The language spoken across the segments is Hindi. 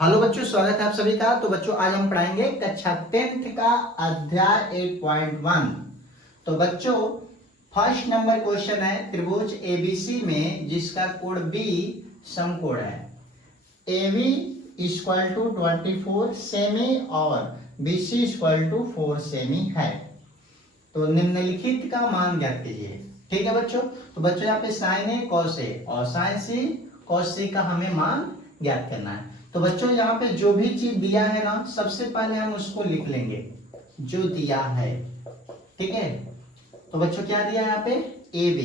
हेलो बच्चों, स्वागत है आप सभी का। तो बच्चों आज हम पढ़ाएंगे कक्षा 10th का अध्याय 8.1। तो बच्चों फर्स्ट नंबर क्वेश्चन है त्रिभुज एबीसी में जिसका कोण बी समकोण है। AB इक्वल टू 24 सेमी और BC इक्वल टू 4 सेमी है। तो निम्नलिखित का मान ज्ञात कीजिए। ठीक है बच्चों। तो बच्चों यहाँ पे साइन ए कॉस ए और साइन सी कॉस सी का हमें मान ज्ञात करना है। तो बच्चों यहाँ पे जो भी चीज दिया है ना, सबसे पहले हम उसको लिख लेंगे जो दिया है। ठीक है। तो बच्चों क्या दिया है यहाँ पे, AB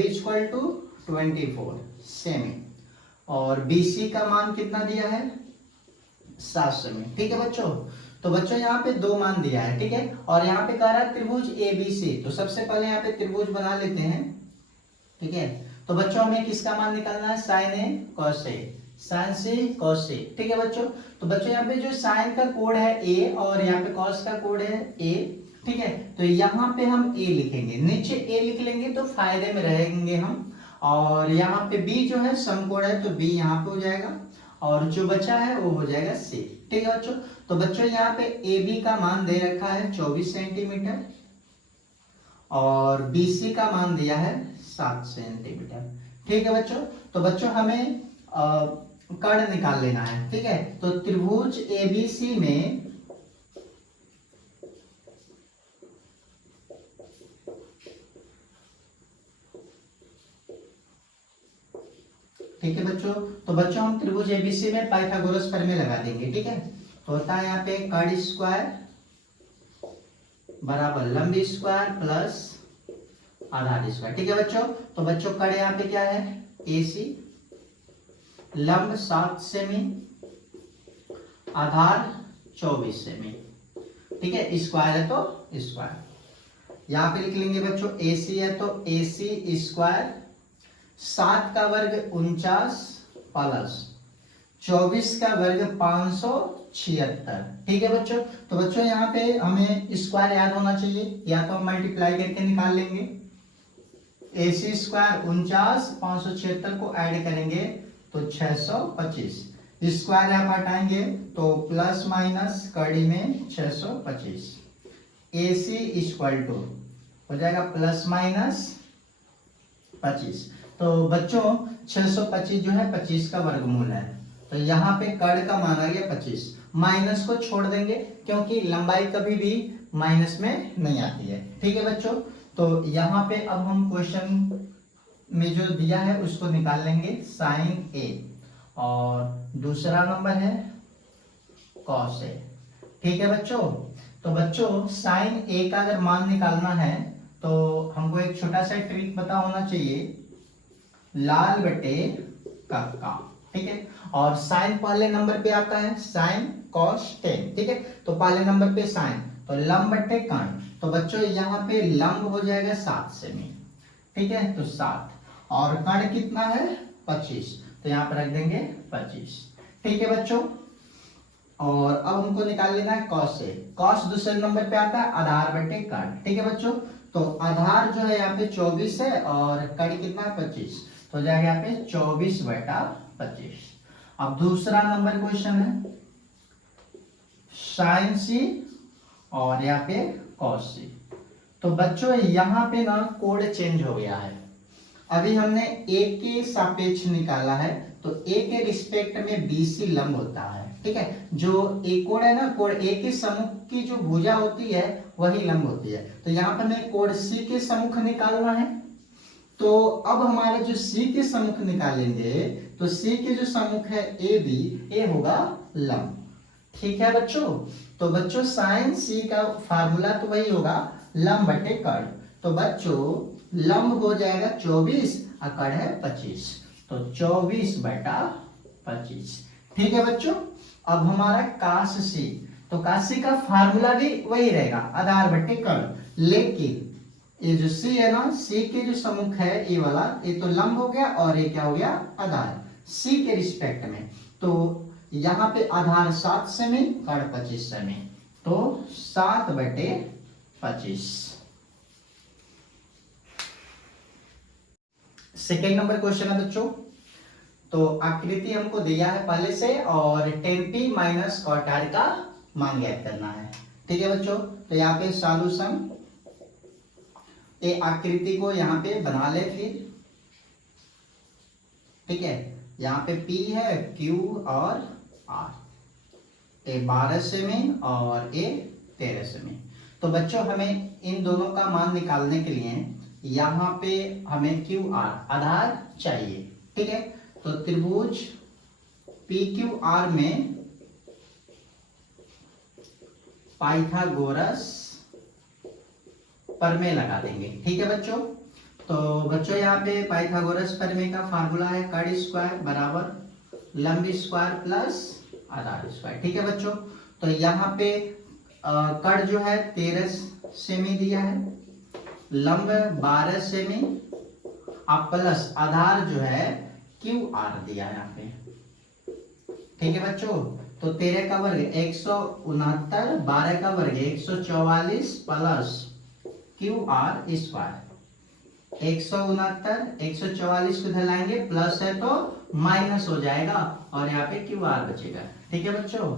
इक्वल टू 24 सेमी और BC का मान कितना दिया है, 7 सेमी। ठीक है बच्चों। तो बच्चों यहाँ पे दो मान दिया है। ठीक है। और यहाँ पे कह रहा है त्रिभुज ABC। तो सबसे पहले यहाँ पे त्रिभुज बना लेते हैं। ठीक है। तो बच्चों हमें किसका मान निकालना है, sign A cos A, sign C cos A. ठीक है बच्चों। तो बच्चों यहाँ पे जो साइन का कोण है ए और यहाँ पे कॉस का कोण है ए। ठीक है। तो यहाँ पे हम ए लिखेंगे, नीचे ए लिख लेंगे तो फायदे में रहेंगे हम। और यहाँ पे बी जो है समकोण है तो बी यहाँ पे हो जाएगा और जो बचा है वो हो जाएगा सी। ठीक है बच्चों। तो बच्चों यहाँ पे ए बी का मान दे रखा है 24 सेंटीमीटर और BC का मान दिया है 7 सेंटीमीटर। ठीक है बच्चों। तो बच्चों हमें कर्ण निकाल लेना है। ठीक है। तो त्रिभुज ABC में ठीक है बच्चों। तो बच्चों हम त्रिभुज ABC में पाइथागोरस प्रमेय लगा देंगे। ठीक है। तो होता है यहाँ पे कर्ण स्क्वायर बराबर लंब स्क्वायर प्लस आधार स्क्वायर। ठीक है बच्चों। तो बच्चों कर्ण यहाँ पे क्या है, AC, लंब 7 सेमी, आधार 24 सेमी। ठीक है। स्क्वायर है तो स्क्वायर यहाँ पे लिख लेंगे बच्चों। AC है तो AC स्क्वायर, 7 का वर्ग 49 प्लस 24 का वर्ग 576। ठीक है बच्चों। तो बच्चों यहाँ पे हमें स्क्वायर याद होना चाहिए, या तो हम मल्टीप्लाई करके निकाल लेंगे। AC स्क्वायर 49, 576 को ऐड करेंगे तो 625। स्क्वायर यहाँ पर हटाएंगे तो प्लस माइनस कड़ी में 625। AC इक्वल टू हो जाएगा प्लस माइनस 25। तो बच्चों 625 जो है 25 का वर्गमूल है। तो यहाँ पे कर्ण का मान आ गया 25। माइनस को छोड़ देंगे क्योंकि लंबाई कभी भी माइनस में नहीं आती है। ठीक है बच्चों। तो यहाँ पे अब हम क्वेश्चन में जो दिया है उसको निकाल लेंगे, साइन ए और दूसरा नंबर है कॉस ए। ठीक है बच्चों। तो बच्चों साइन ए का अगर मान निकालना है तो हमको एक छोटा सा ट्रिक पता होना चाहिए, लाल बटे कक्का। ठीक है। और साइन पहले नंबर पे आता है, साइन कॉस टेन। ठीक है। तो पहले नंबर पे साइन, तो लंब बटे कर्ण। तो बच्चों यहाँ पे लंब हो जाएगा 7 सेमी। ठीक है। तो 7 और कर्ण कितना है 25, तो यहाँ पर रख देंगे 25। ठीक है बच्चों। और अब हमको निकाल लेना है कॉस ए। कॉस दूसरे नंबर पे आता है आधार बटे कर्ण। ठीक है बच्चों। तो आधार जो है यहाँ पे 24 है और कर्ण कितना है 25, तो हो जाएगा यहाँ पे 24 बटा 25। अब दूसरा नंबर क्वेश्चन है साइन सी और यहाँ पे कॉस सी। तो बच्चों यहाँ पे ना कोड चेंज हो गया है। अभी हमने ए के सापेक्ष निकाला है तो ए के रिस्पेक्ट में BC लंब होता है। ठीक है। जो एक कोण है ना, कोण ए के सम्मुख की जो भुजा होती है वही लंब होती है। तो यहाँ पर हमें कोण C के सम्मुख निकालना है। तो अब हमारे जो C के सम्मुख निकालेंगे तो C के जो सम्मुख है AB, ए होगा लंब। ठीक है बच्चों। तो बच्चों साइन C का फार्मूला तो वही होगा लंब बटे कर्ण। तो बच्चों लंब हो जाएगा 24 और कर्ण है 25, तो 24 बटा 25। ठीक है बच्चों। अब हमारा काश सी, तो काश सी का फार्मूला भी वही रहेगा आधार बटे कर्ण, लेकिन ये जो सी है ना, सी के जो सम्मुख है ये वाला, ये तो लंब हो गया और ये क्या हो गया आधार सी के रिस्पेक्ट में। तो यहाँ पे आधार 7 सेमी, कर्ण 25 सेमी, तो 7 बटे 25। सेकेंड नंबर क्वेश्चन है बच्चों, तो आकृति हमको दिया है पहले से, और 10p माइनस कॉट आर का मान ज्ञात करना है। ठीक है बच्चों, तो यहाँ पे सॉल्यूशन, ये आकृति को यहाँ पे बना ले फिर। ठीक है, यहाँ पे P है, Q और R, ये 12 सेमी और ये 13 सेमी। तो बच्चों हमें इन दोनों का मान निकालने के लिए यहाँ पे हमें QR आधार चाहिए। ठीक है, तो त्रिभुज PQR में पाइथागोरस प्रमेय लगा देंगे। ठीक है बच्चों, तो बच्चों यहाँ पे पाइथागोरस प्रमेय का फार्मूला है कर्ण स्क्वायर बराबर लंब स्क्वायर प्लस आधार स्क्वायर। ठीक है बच्चों, तो यहाँ पे कर्ण जो है 13 सेमी दिया है, लंब 12 सेमी और प्लस आधार जो है QR दिया है यहाँ पे। ठीक है बच्चों, तो 13 का वर्ग 169, 12 का वर्ग 144 प्लस QR स्क्वायर 169, 144 को इधर लाएंगे, प्लस है तो माइनस हो जाएगा और यहाँ पे QR बचेगा। ठीक है बच्चों,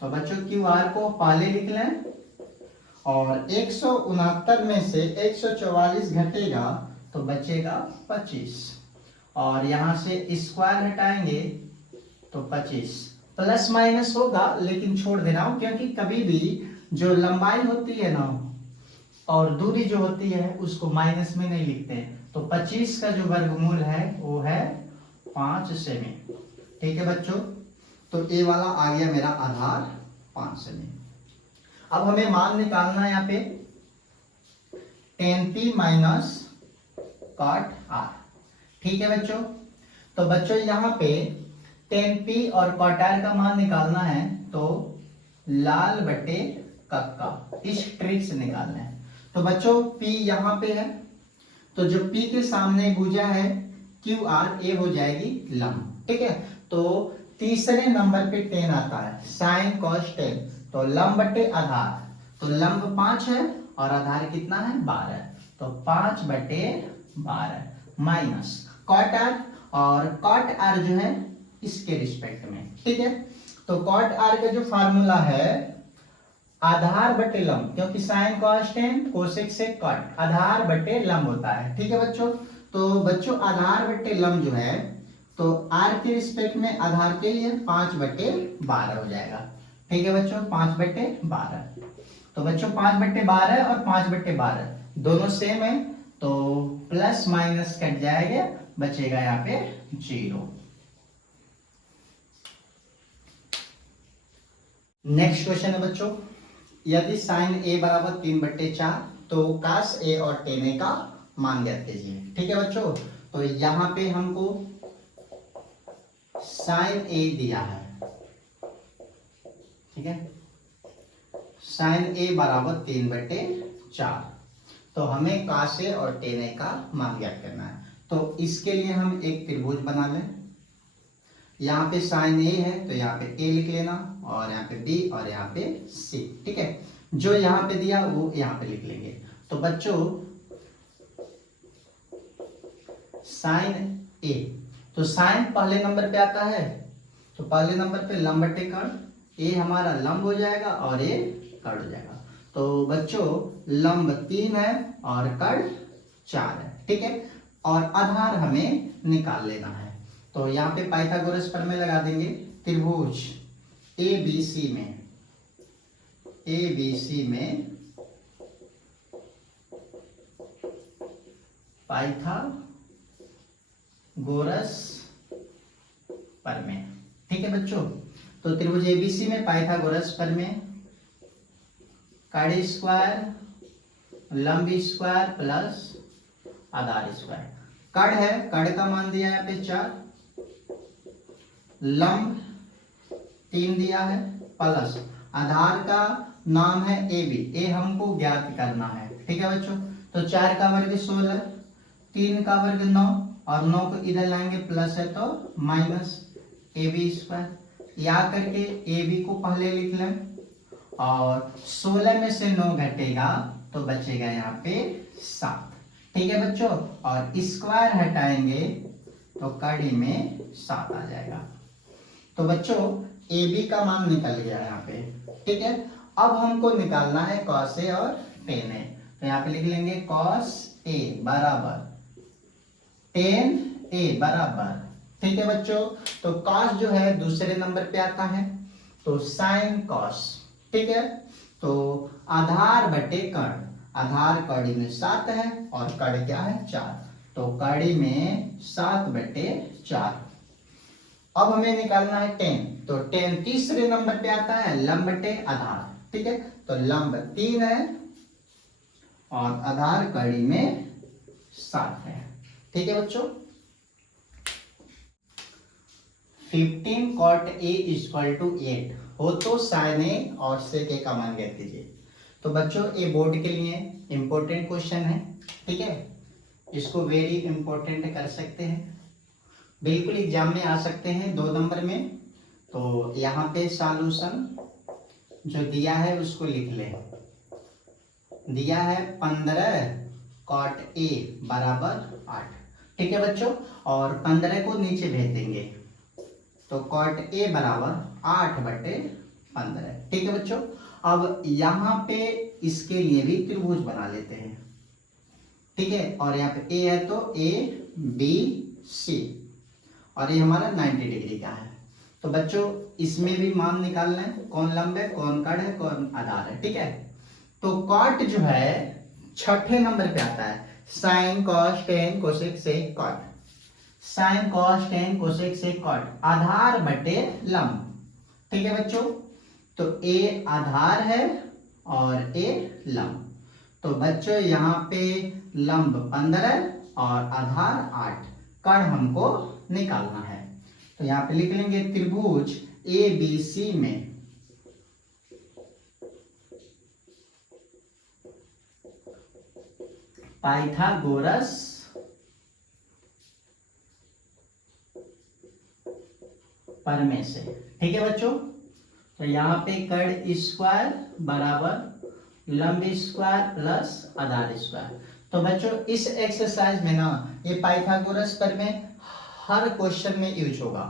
तो बच्चों QR को पहले लिख लें, और 169 में से 144 घटेगा तो बचेगा 25, और यहाँ से स्क्वायर हटाएंगे तो 25, प्लस माइनस होगा लेकिन छोड़ देना, क्योंकि कभी भी जो लंबाई होती है ना और दूरी जो होती है उसको माइनस में नहीं लिखते हैं। तो 25 का जो वर्गमूल है वो है 5 सेमी। ठीक है बच्चों, तो ये वाला आ गया मेरा आधार 5 सेमी। अब हमें मान निकालना है यहाँ पे 10p माइनस कॉट आर। ठीक है बच्चों, तो बच्चों यहाँ पे 10p और कॉट आर का मान निकालना है, तो लाल बटे कक्का, इस ट्रिक से निकालना है। तो बच्चों p यहाँ पे है, तो जो p के सामने भुजा है QR, ये हो जाएगी लंब। ठीक है, तो तीसरे नंबर पे 10 आता है, साइन कॉस 10, तो लंब बटे आधार, तो लंब 5 है और आधार कितना है 12, तो 5 बटे 12 माइनस कॉट आर, और कॉट आर जो है इसके रिस्पेक्ट में। ठीक है, तो कॉट आर का जो फार्मूला है आधार बटे लंब, क्योंकि साइन कॉस 10 कोसेक से कॉट, आधार बटे लंब होता है। ठीक है बच्चों, तो बच्चों आधार बटे लंब जो है तो r के रिस्पेक्ट में आधार के लिए 5 बटे 12 हो जाएगा। ठीक है बच्चों, 5 बटे 12, तो बच्चों 5 बटे 12 और 5 बटे 12 दोनों सेम है, तो प्लस माइनस कट जाएगा, बचेगा यहाँ पे 0। नेक्स्ट क्वेश्चन है बच्चों, यदि साइन a बराबर 3/4 तो cos a और tan a का मान ज्ञात कीजिए। ठीक है बच्चों, तो यहाँ पे हमको साइन a दिया है। ठीक है, साइन a बराबर 3/4, तो हमें cos a और tan a का मान ज्ञात करना है। तो इसके लिए हम एक त्रिभुज बना लें, यहाँ पे साइन a है तो यहाँ पे a लिख लेना, और यहाँ पे b और यहाँ पे c। ठीक है, जो यहाँ पे दिया वो यहाँ पे लिख लेंगे। तो बच्चों साइन a, तो साइन पहले नंबर पे आता है, तो पहले नंबर पे लंब बटे कर्ण, a हमारा लंब हो जाएगा और a कर्ण हो जाएगा। तो बच्चों लंब 3 है और कर्ण 4 है। ठीक है, और आधार हमें निकाल लेना है, तो यहाँ पे पाइथागोरस प्रमेय लगा देंगे। त्रिभुज ABC में पाइथागोरस प्रमेय। ठीक है बच्चों, तो त्रिभुज ABC में पाइथागोरस प्रमेय, कर्ण स्क्वायर लंब स्क्वायर प्लस आधार स्क्वायर। कर्ण है, कर्ण का मान दिया है यहाँ पे 4, लंब 3 दिया है, प्लस आधार का नाम है AB, ए हमको ज्ञात करना है। ठीक है बच्चों, तो 4 का वर्ग 16, 3 का वर्ग 9, और 9 को इधर लाएंगे प्लस है तो माइनस AB स्क्वायर। या करके AB को पहले लिख लें, और 16 में से 9 घटेगा तो बचेगा यहाँ पे 7। ठीक है बच्चों, और स्क्वायर हटाएंगे तो कड़ी में 7 आ जाएगा। तो बच्चों ए बी का मान निकल गया यहाँ पे, ठीक है। अब हमको निकालना है कॉस ए और टेन ए। तो यहाँ पे लिख लेंगे कॉस ए बराबर टेन ए बराबर, ठीक है बच्चों। तो कॉस जो है दूसरे नंबर पे आता है, तो साइन कॉस, ठीक है। तो आधार बटे कर्ण, आधार कड़ी में 7 है और कड़ क्या है 4, तो कड़ी में 7 बटे 4। अब हमें निकालना है टेन, तो टेन तीसरे नंबर पे आता है लंब बटे आधार, ठीक है। तो लंब 3 है और आधार कड़ी में 7 है, ठीक है बच्चों। 15 cot A इक्वल टू 8 हो तो साइन ए और सेक ए का मान ज्ञात कीजिए। तो बच्चों ये बोर्ड के लिए इंपॉर्टेंट क्वेश्चन है, ठीक है। इसको वेरी इंपॉर्टेंट कर सकते हैं, बिल्कुल एग्जाम में आ सकते हैं 2 नंबर में। तो यहाँ पे सॉल्यूशन जो दिया है उसको लिख लें। दिया है 15 cot A बराबर 8, ठीक है बच्चों। और 15 को नीचे भेज देंगे, तो cot A बराबर 8 बटे 15, ठीक है बच्चों। अब यहाँ पे इसके लिए भी त्रिभुज बना लेते हैं, ठीक है। और यहाँ पे A है तो A B C और ये हमारा 90 डिग्री का है। तो बच्चों इसमें भी मान निकालना है, कौन लंब है, कौन कड़ है, कौन आधार है, ठीक है। तो कॉट जो है 6ठे नंबर पे आता है, sine cos tan cosec sec cot, sine cos tan cosec sec cot, आधार बटे लंब, ठीक है बच्चों। तो ए आधार है और ए लंब। तो बच्चों यहाँ पे लंब 15 और आधार 8, कण हमको निकालना है। तो यहाँ पे लिख लेंगे त्रिभुज ए बी सी में पाइथागोरस प्रमेय से, ठीक है बच्चों। तो यहाँ पे कड़ स्क्वायर बराबर लंब स्क्वायर प्लस आधार स्क्वायर। तो बच्चों इस एक्सरसाइज में ना ये पाइथागोरस प्रमेय हर क्वेश्चन में यूज होगा,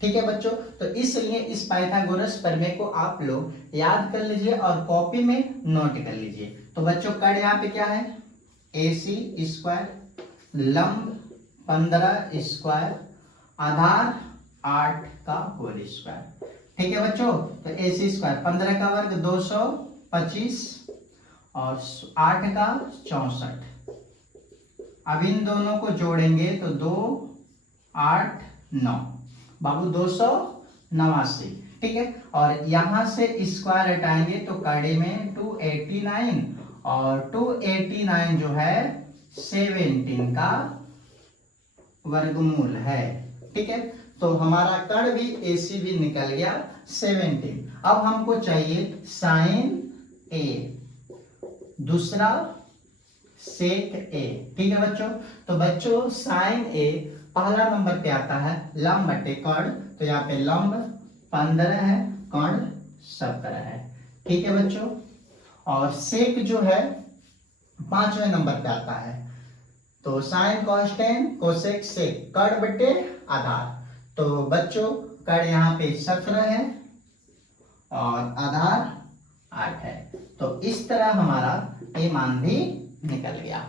ठीक है बच्चों। तो इसलिए इस पाइथागोरस प्रमेय को आप लोग याद कर लीजिए और कॉपी में नोट कर लीजिए। तो बच्चों कड़ यहाँ पे क्या है AC स्क्वायर, लंब 15 स्क्वायर, आधार 8 का होल स्क्वायर, ठीक है बच्चों। तो AC स्क्वायर 15 का वर्ग 225 और 8 का 64। अब इन दोनों को जोड़ेंगे तो 2 8 9 बाबू 289, ठीक है। और यहां से स्क्वायर हटाएंगे तो कड़े में 289 और 289 जो है 17 का वर्गमूल है, ठीक है। तो हमारा कण भी AC भी निकल गया 17। अब हमको चाहिए साइन A, दूसरा सेक A, ठीक है बच्चों। तो बच्चों साइन A पहला नंबर पे आता है लंब बटे कर्ण, तो यहाँ पे लंब 15 है, कर्ण 17 है, ठीक है बच्चों। और सेक जो है 5वें नंबर पे आता है, तो sine cos tan cosec sec कर्ण बटे आधार। तो बच्चों कर्ण यहाँ पे 17 है और आधार 8 है। तो इस तरह हमारा ये मान भी निकल गया।